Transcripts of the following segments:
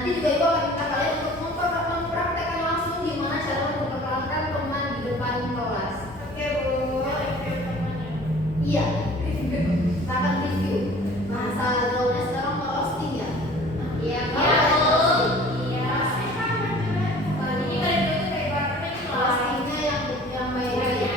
Nanti juga ibu akan minta kalian untuk mempraktekkan langsung gimana cara memperkenalkan teman di depan kelas. Oke bu. Iya. Kita akan review. Bahasa gaulnya sekarang roasting ya. Iya. Iya. Ini kalian itu kayak barter roastingnya yang beda ya.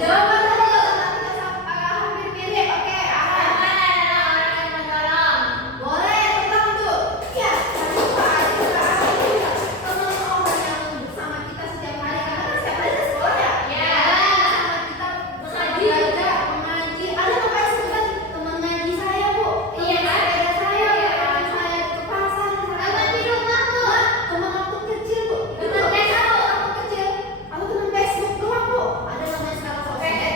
Jawaban tadi matematika sama hampir mirip. Oke, apa? Orang yang menolong. Boleh, tetap tuh. Ya, teman orang yang sama kita setiap hari karena kan setiap hari kita sekolah ya. Sama kita belajar, mengaji. Ada bapak sebutan teman ngaji saya bu. Iya kan? Saya ke pasar. Teman di rumah bu. Teman waktu kecil bu. Teman Facebook waktu kecil. Atau teman Facebook doang bu. Ada namanya sekarang sosmed.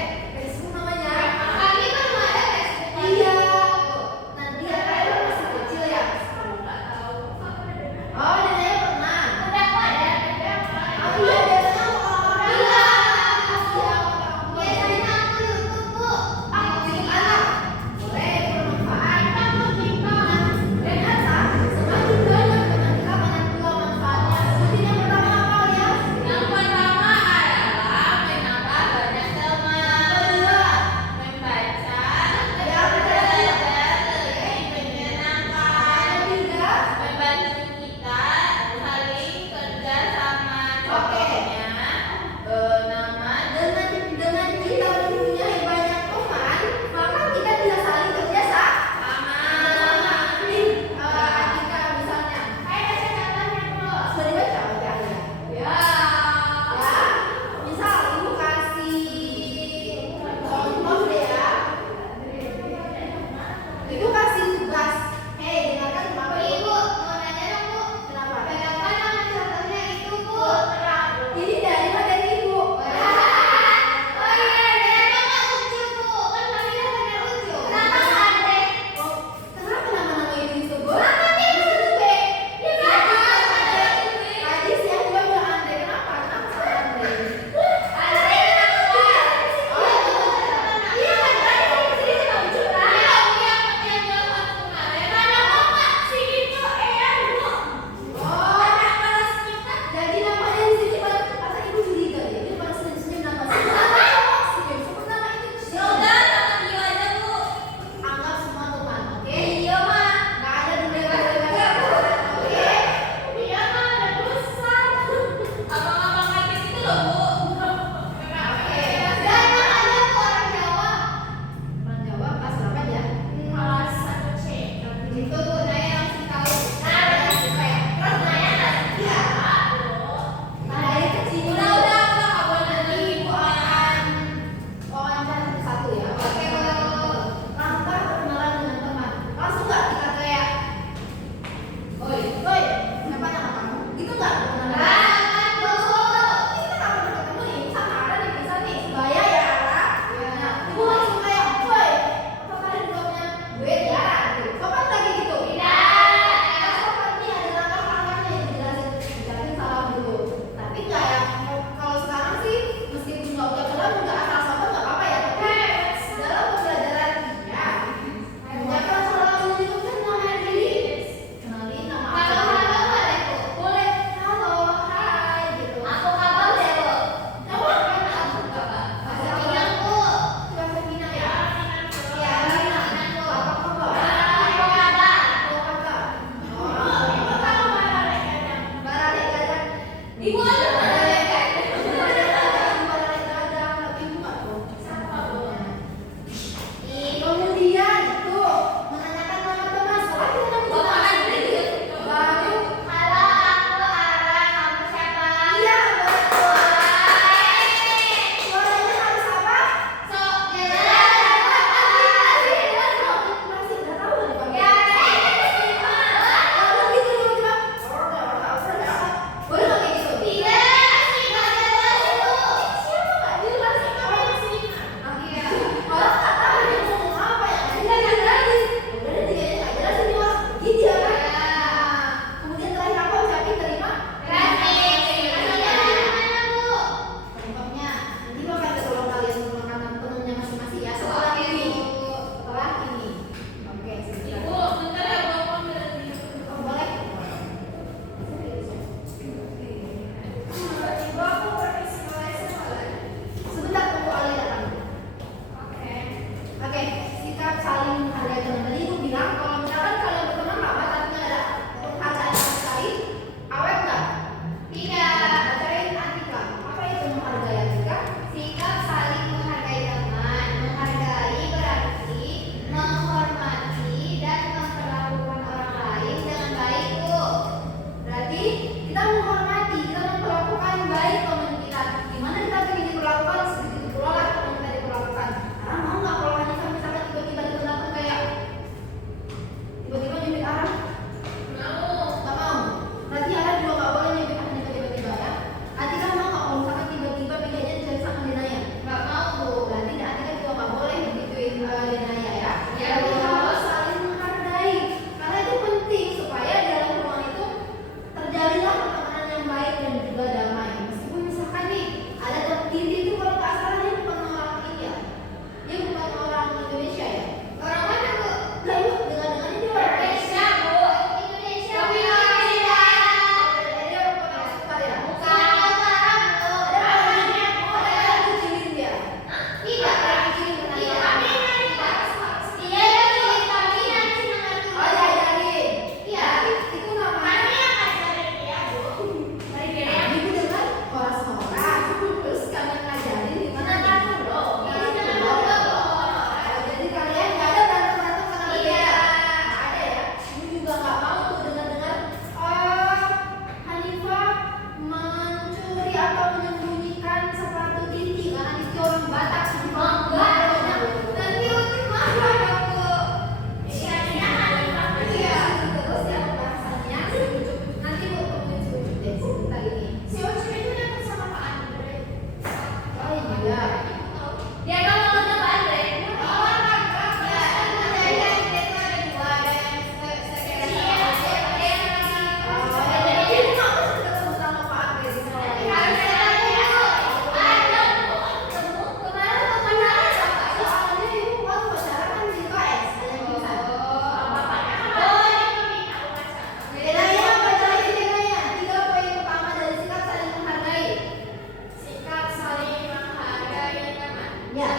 Ya.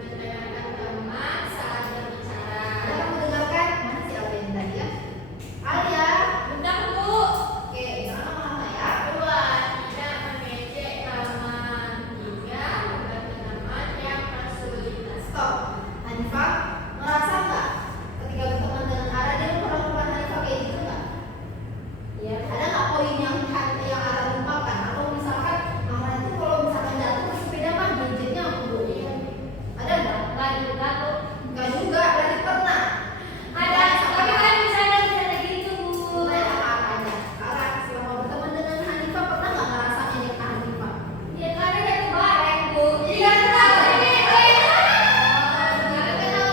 Mendengarkan teman saat berbicara. Ada kamu dengarkan? Mana si Alvin tadi ya? Alia. Bentar, Bu. Oke, jangan lama-lama ya. 2. Tidak mengejek teman. 3. Membantu teman yang kesulitan. Stop. Hanifah, merasa nggak ketika berteman dengan Ara dia memperlakukan Hanifah kayak gitu nggak? Iya. Ada nggak poin yang Ara lupakan? Atau misalkan Ara itu kalau misalkan jatuh ke sepeda kan gadgetnya aku bawa. Ada nggak? Enggak juga, Bu. Nggak juga, berarti pernah. Ada, tapi kan bisa gitu, Bu. Tanya sama Ara aja. Ara selama berteman dengan Hanifah pernah nggak ngerasa ngejek Hanifah? Ya kan ada satu bareng, Bu. Iya, tahu. Jangan kenal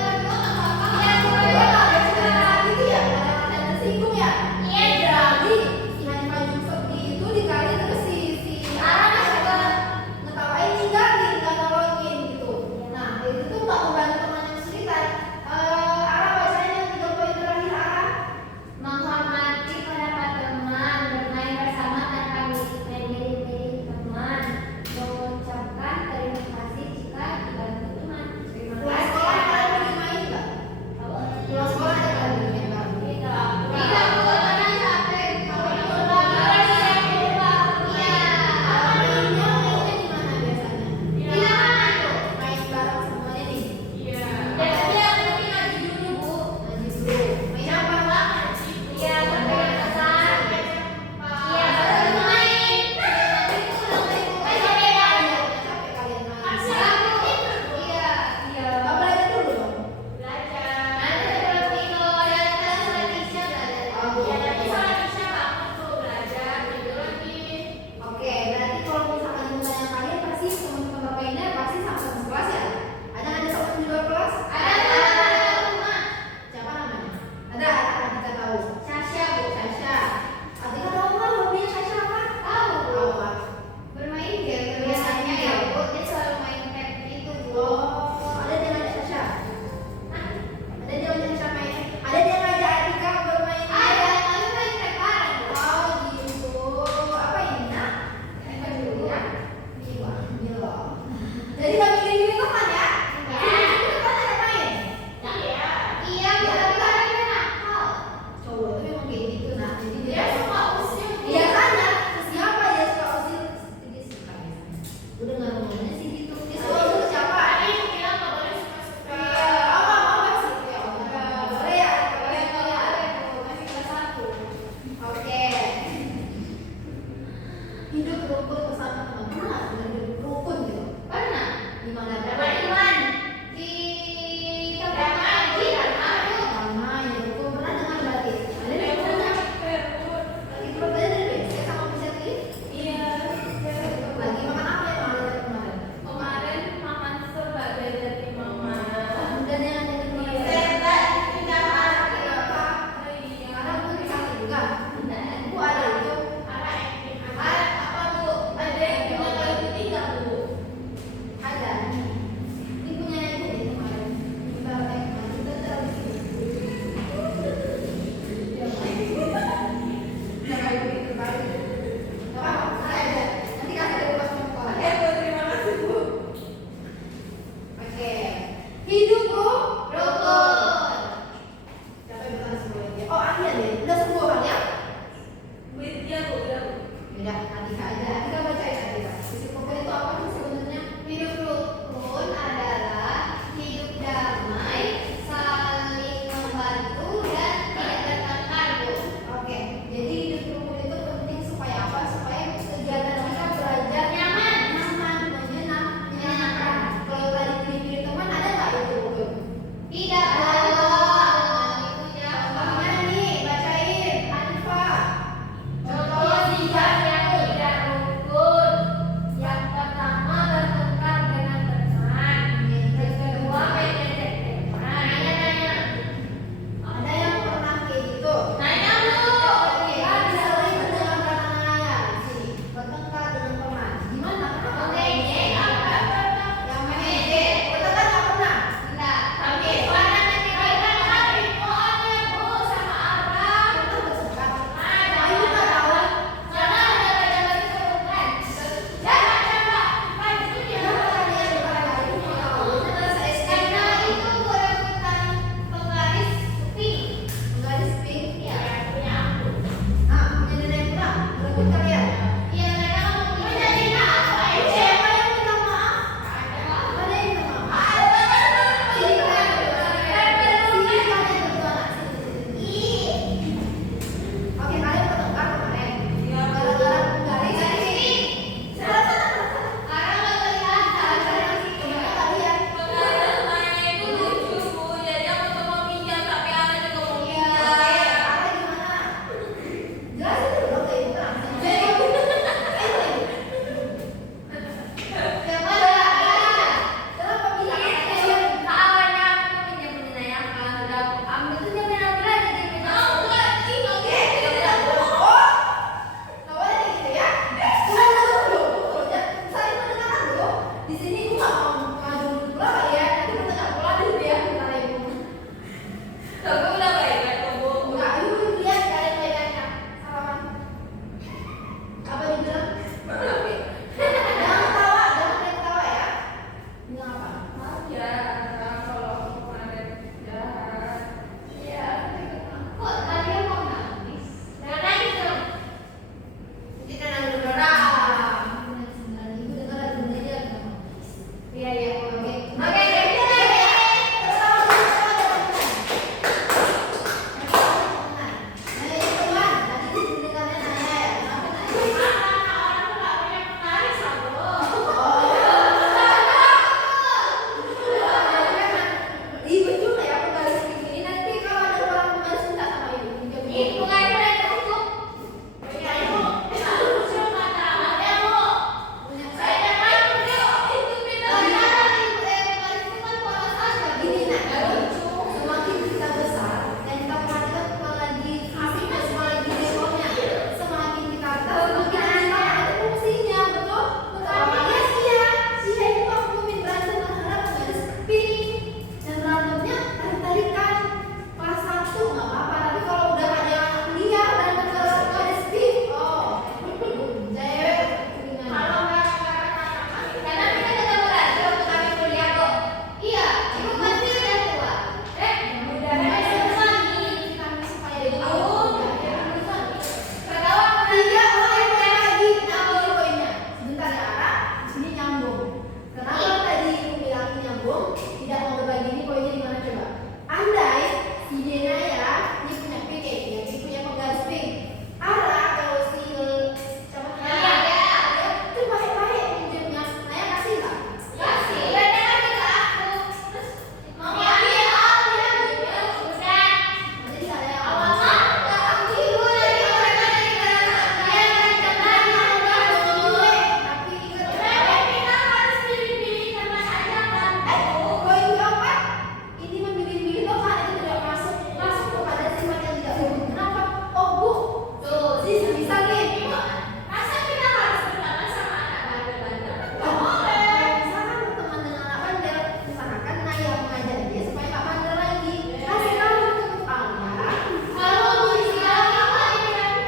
ayah mengajar dia supaya nggak bandel lagi. Kasih tahu untuk Alia. Kalau bisa,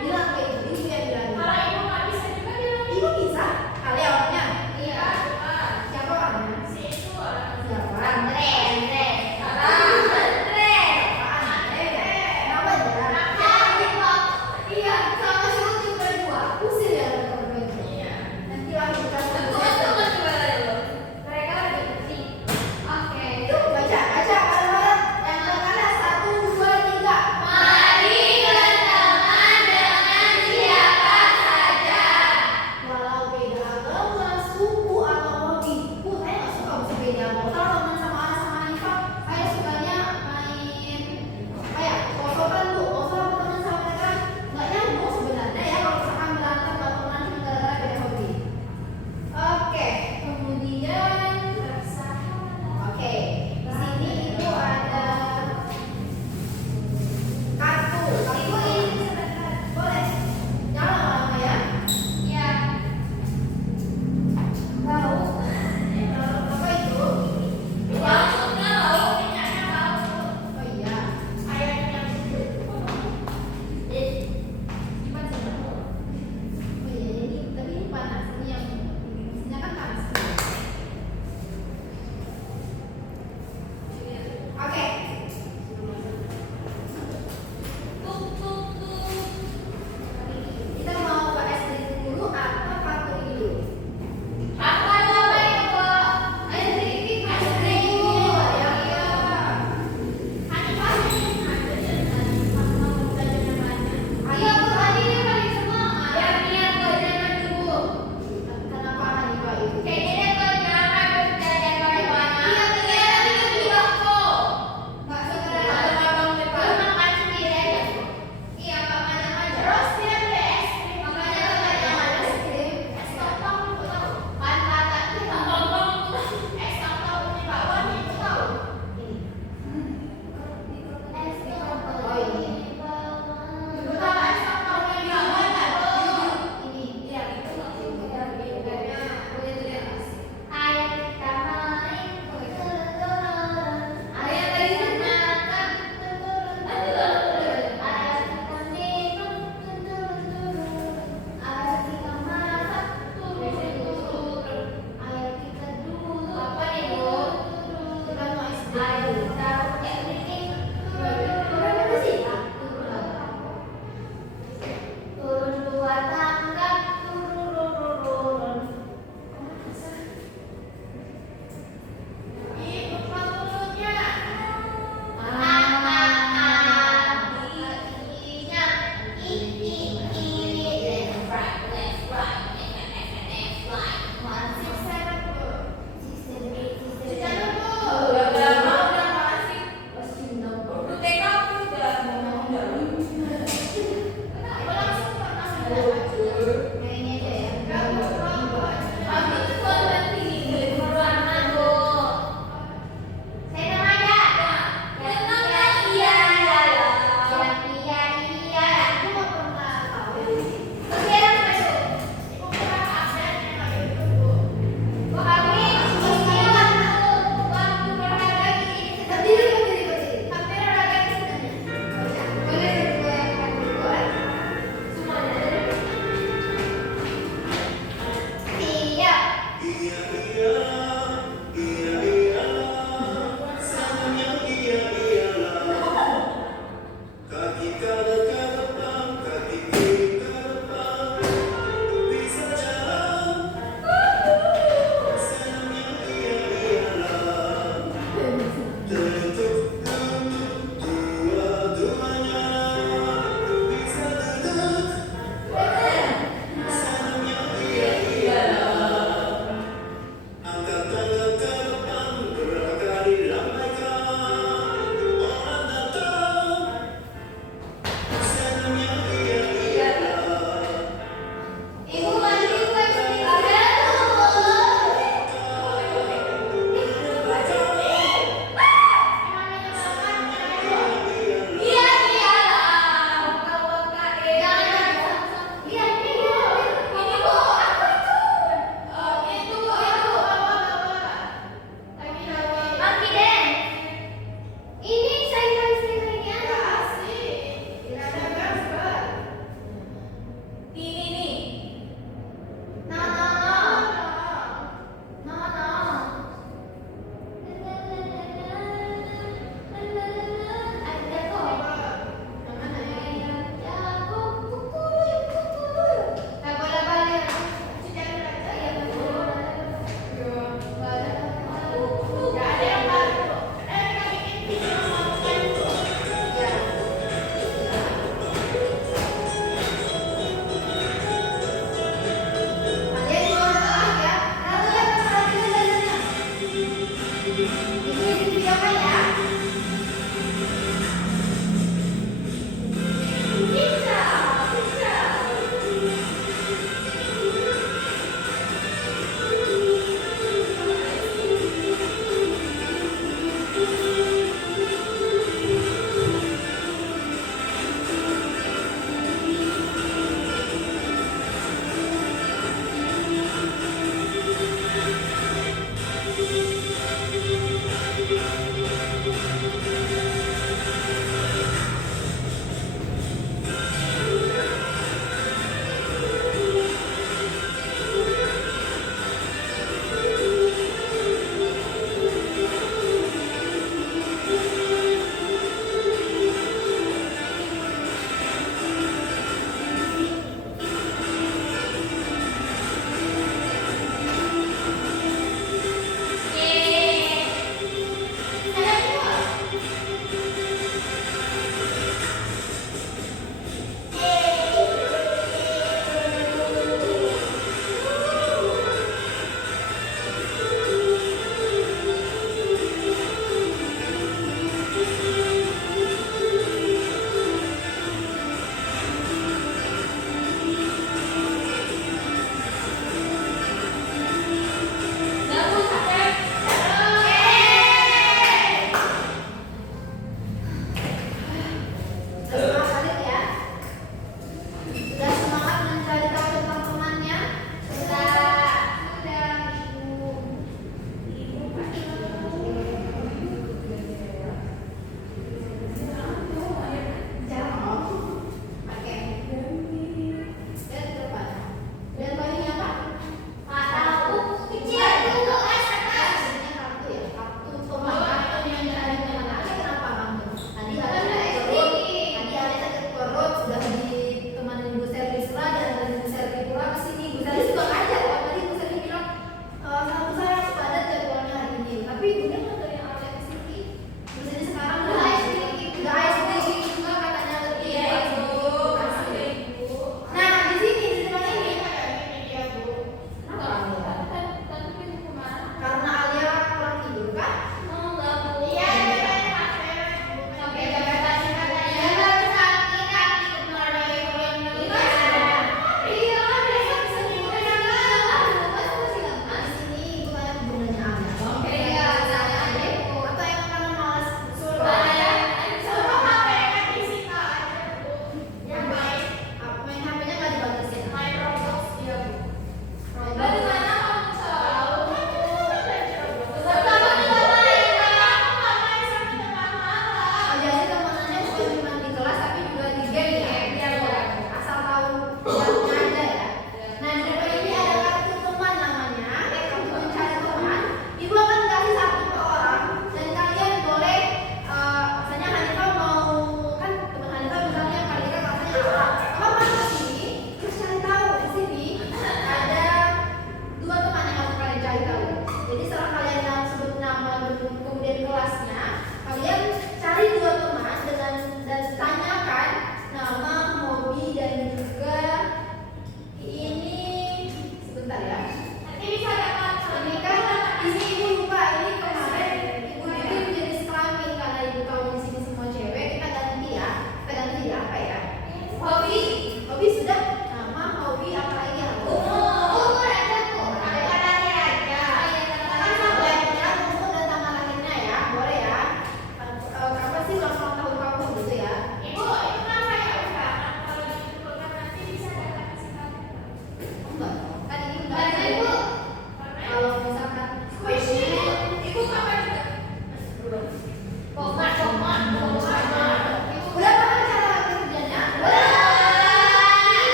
bilang kayak gini biar bilang. Kalau ibu nggak bisa juga bilang. Ibu bisa. Alia orangnya. Iya. Siapa orangnya? Si itu orang. Siapa? Andre. Salah. Kenapa aja? Iya, sama si Ucup berdua. Usir ya mereka berdua. Iya. Nanti lah kita Tunggu gimana lo? Mereka lagi penting. Oke. Itu baca bareng-bareng. Yang mana? 1, 2, 3. Mari berteman dengan siapa saja. Walau beda agama, suku atau hobi. Saya nggak suka bisa beda agama. Kalau teman sama Ana sama Hanifah, saya sukanya main apa ya? Kosokan tuh. Kosong aku teman sama mereka nggak nyambung sebenarnya ya. Kalau misalkan berantem atau teman cuma gara-gara beda hobi. Oke, kemudian oke, di sini itu ada kartu. Ibu ini sebentar, boleh? Jangan lama-lama ya. Ya. Tahu. Apa itu? Maksudnya tahu, minyaknya tahu. Oh iya. Ayahnya Simpan simpan. Oh iya ini tapi ini panas. Ini yang mesinnya kan panas. Oke. Kita mau ke es krim dulu atau kartu ini dulu? apa coba itu? Es krim dulu ya. Ayo Bu, tadi dia paling semangat. Biar dia kejangan dulu. Kenapa Hanifah itu? Kayaknya dia kejangan berjalan banyak. Iya, iya, tapi kan bilang kok. Nggak segera. Abang depan makan sendiri aja. Iya, makanya aja. Terus dia beli es krim. Makanya kebanyakan es krim. Es tompong itu tahu. Kan katanya tompong itu es tompong ini bakwan itu tahu. Ini. Es tompong. Oh ini. Bukan es tompong yang bakwan tahu. Ini. Iya itu Kayaknya boleh dilihat. Ayo kita main turun. Ada yang tadi itu? makan turun. Ayo kita minum turun. Ayo kita masak turun. Ayo kita duduk Apa nih, Bu? turun. Kita mau es krim. Ayo kita picnic Berapa sih? turun 2 tangga turun. Itu turunnya. Udah mau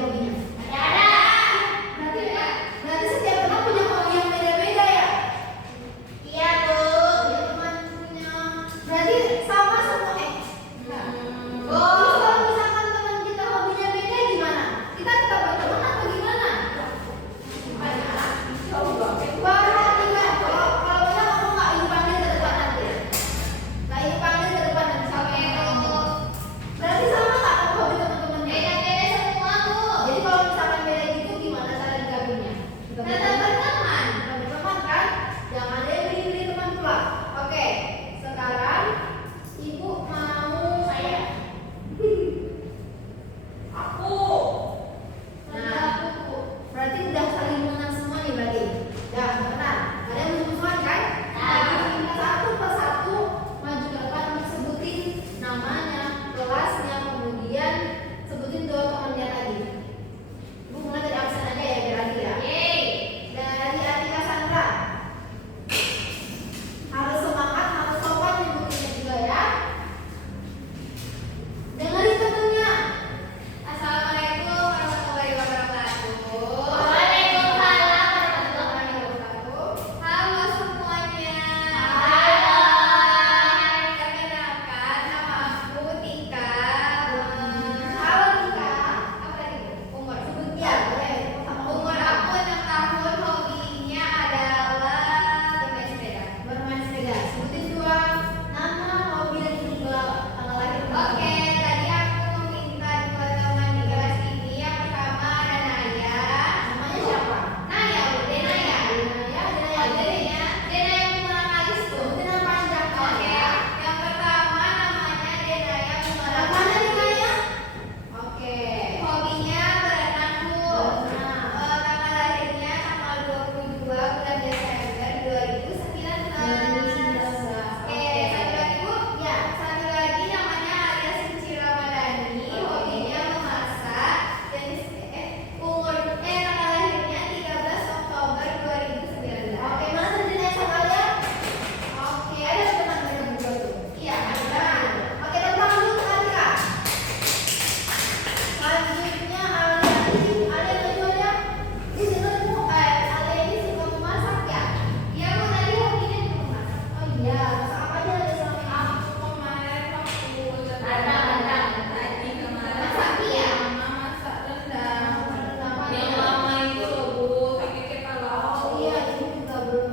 hobinya? Ada. Berarti setiap teman punya hobi yang beda-beda ya? Iya, Bu. Punya teman punya. Berarti sama semua Bu. Terus kalau misalkan teman kita hobinya beda gimana? Kita tetap berteman atau gimana? Perhatikan, kalau bisa kamu nggak ibu panggil ke depan nanti ya. Nggak ibu panggil ke depan nanti sampai berarti sama nggak kamu hobi teman-temannya? Beda-beda semua, Bu. Jadi kalau misalkan beda gitu gimana cara digabungnya? Tetap berteman. Teman kan? Jangan ada yang beli teman pula. Oke, sekarang ibu mau Saya. Aku. Nah, berarti udah saling mengenal semua nih berarti. Ya, benar. Ada yang musuhan kan? Ya. Kita satu persatu maju ke depan untuk sebutin namanya, kelasnya, kemudian sebutin dua temannya lagi. Bu mulai dari absen aja ya biar adil ya. Yeay. Dari Atika Sandra. Harus semangat, harus sopan nyebutinnya juga ya. Dengerin temennya. Assalamualaikum warahmatullahi wabarakatuh. Waalaikumsalam warahmatullahi wabarakatuh. Halo semuanya. Hai. Perkenalkan, nama aku Tika. Halo Tika. Apa tadi, Bu? Umur. Sebut ya, boleh. Umur aku 6 tahun. Hobinya adalah bermain sepeda. Bermain sepeda. Sebutin dua nama, hobi dan juga tanggal lahir. Oke, tadi aku meminta dua teman di kelas ini. Yang pertama ada Naya. Namanya siapa? Naya, Bu. Denaya. Denaya. Denaya. Oh, Denaya. Denaya Bunga-Kalis, Bu. Sebutin nama panjang. Oke, yang pertama namanya Denaya Yang mana nih Bunga-Kalis. Naya? Oke. Hobinya berenang, Bu. Berenang. Tanggal lahirnya tanggal 22 bulan Desember 2019. Oke, satu lagi, Bu. Ya. Satu lagi namanya Arya Suci Ramadhani. Hobinya memasak. Tanggal lahirnya 13 Oktober 2019. Oke, mana tadi Denaya sama Alia? Oke, ada teman mereka berdua tuh. Iya, ada. Oke, tentang dulu ke Atika. Selanjutnya Alia ini, Alia baju Alia. Di sini tuh, Alia ini suka memasak ya? Iya, Bu, tadi hobinya juga memasak. Oh iya, masak apa aja Alia selama ini? Aku kemarin waktu Ada. tadi kemarin Masak mie ya? mama masak rendang. Apa Yang aja? lama itu loh, Bu, pakai kepala. Oh iya, ini juga belum.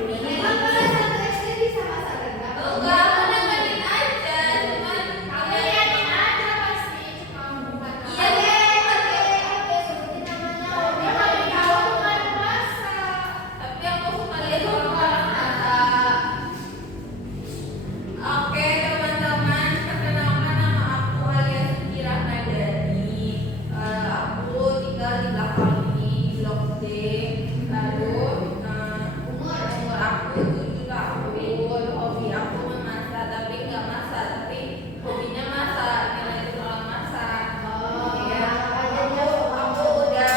Memang pada satu SD bisa masak rendang? Enggak, aku dengerin aja, cuman kamu liatin aja pasti, cuma bukan. Iya deh, Oke, sebutin namanya. dia paling tahu bukan masak, tapi aku suka lihat orang masak. Oke teman-teman, perkenalkan nama aku Alia Suci Ramadhani. Aku tinggal di belakang ini di Blok D. Lalu umur aku 7 tahun. Hobi aku memasak, tapi nggak masak, tapi hobinya masak. Karena itu orang masak. Oh, Ya, aku udah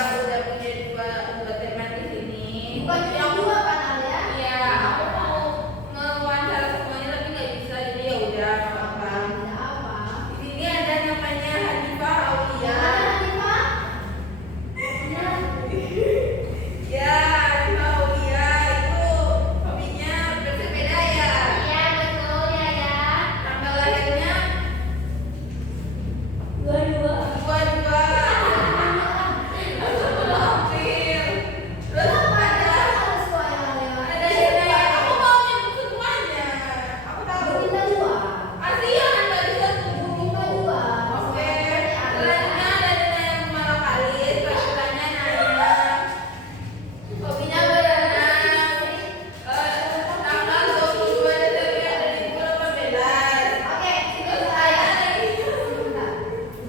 punya dua teman di sini. Bukan cuma dua kan Alia? Iya, aku mau ngewawancara semuanya tapi nggak bisa, jadi ya udah nggak apa-apa. Ada apa? Di sini ada namanya Hanifah Aulia. Mana Hanifah? Ya, Hanifah Aulia itu hobinya bersepeda ya. Iya betul ya. Tanggal lahirnya 22 April. Terus ada Denaya. Aku mau nyebut semuanya. Aku tahu. Kasihan nggak bisa tuh. Oke. Selanjutnya ada Denaya Bunga-Kalis. Panggilannya Naya. Hobinya berenang. Tanggal 22 Desember 2018. Oke, Terus ada lagi.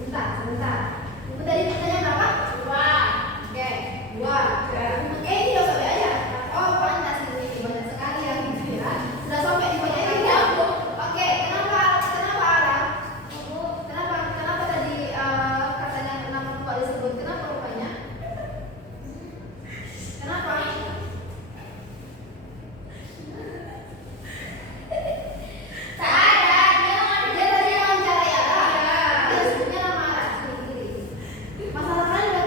Sebentar. Ibu tadi pertanyaan berapa? Dua. Oke, dua. Ini udah sampai aja. Oh, panas ini banyak sekali yang gitu ya. Sudah sampai di banyak yang jauh. Oke, kenapa Ara? Kenapa tadi katanya nama kok disebut? Kenapa rupanya? Kenapa? Tak ada. Dia Dia tadi wawancara ya? Iya. Dia sebutnya nama Ara. Sini. Masalah kalian udah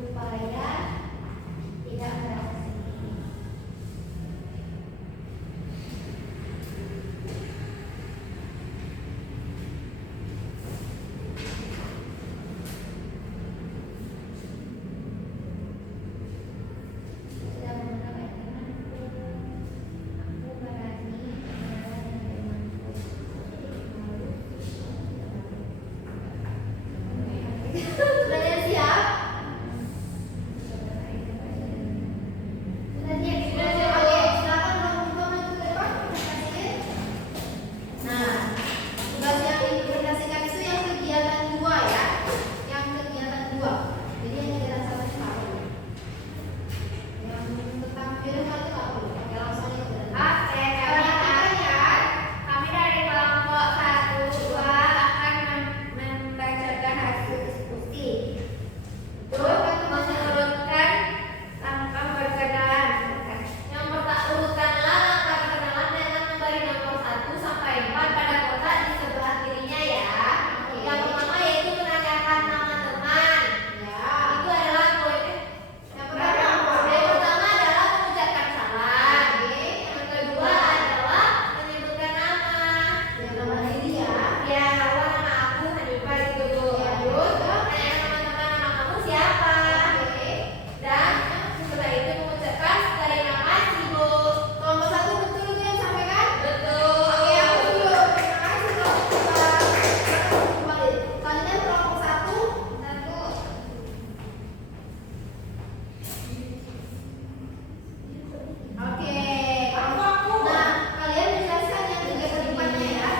supaya tidak merasa sendiri. Sudah menggunakan temanku, aku berani menjalankan temanku. Sudah siap? Sudah siap? Sudah siap? Oke, silakan kamu maju ke depan. Kasih. Nah, tugas yang dipresentasikan itu yang kegiatan 2 ya. Yang kegiatan 2. Jadi yang kegiatan 1 itu nggak perlu. Yang tentang film itu nggak perlu. Oke, langsung aja ke depan. Oke, kami dari kelompok 1, 2 akan membacakan hasil diskusi. Terus menurutkan langkah perkenalan. Yang pertama urutkanlah langkah perkenalan dengan memberi nomor 1 sampai 4 pada kotak di sebelah kirinya ya. Yang pertama yaitu menanyakan nama teman. Ya. Itu adalah yang pertama adalah mengucapkan salam. Yang kedua adalah menyebutkan nama. Yang nama diri ya. Ya, nama aku Hanifah itu. Terus Tanya teman-teman nama kamu siapa? dan Setelah itu mengucapkan terima kasih Bu. kelompok 1 betul itu yang sampaikan? Betul. Oke, aku dulu. Terima kasih kelompok 2. Kalian kelompok 1. Oke, Aku. nah kalian menjelaskan yang kegiatan depannya ya.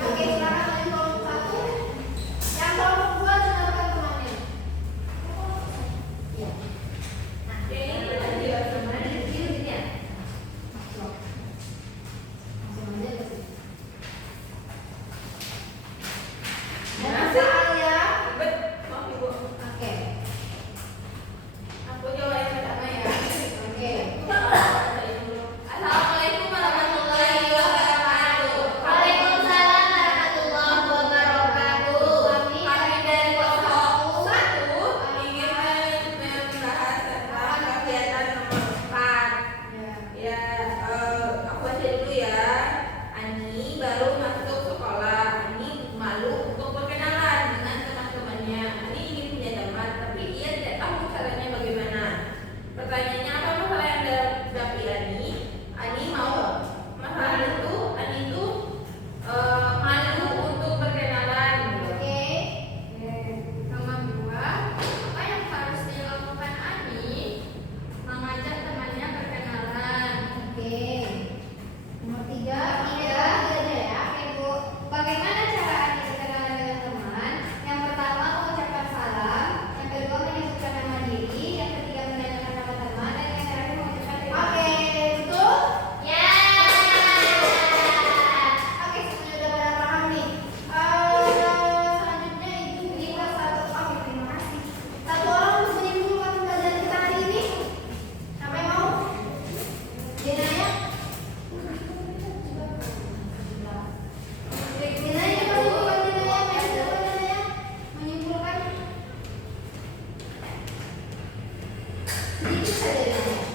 Oke, silakan lanjut kelompok 1. Yang kelompok 2 dengarkan temannya. Ya. Nah, Ini kita jelaskan mana di sini ya. langsung aja ke sini. Ada soal ya? Maaf Ibu. Oke. Aku jawab yang pertama ya. Oke. Assalamualaikum warahmatullahi wabarakatuh. Waalaikumsalam warahmatullahi wabarakatuh. Kami dari kelompok 1 ingin membahas tentang kegiatan nomor 4. Ya, aku baca dulu ya. Ani baru masuk sekolah. Ani malu untuk berkenalan dengan teman-temannya. Ani ingin punya teman, tapi ia tidak tahu caranya bagaimana. Pertanyaannya, apa masalah yang dihadapi Ani? Ani mau masalah itu, Ani itu malu untuk berkenalan. Oke. Nomor 2, apa yang harus dilakukan Ani? Mengajak temannya berkenalan. Oke. Nomor 3 aja ya. Oke, Bu. Bagaimana cara Anda berkenalan dengan teman? Yang pertama mengucapkan salam, yang kedua menyebutkan nama diri, yang ketiga menanyakan nama teman, dan yang terakhir mengucapkan terima kasih. Oke, betul? Ya. Oke, semuanya udah pada paham nih. Selanjutnya Ibu Dina satu. Oke, terima kasih. Satu orang untuk menyimpulkan pelajaran kita hari ini. Siapa yang mau? Dina ya? Dina ya, menyimpulkan Dina ya, menyimpulkan Dina ya. Menyimpulkan. Sedikit saja Dina.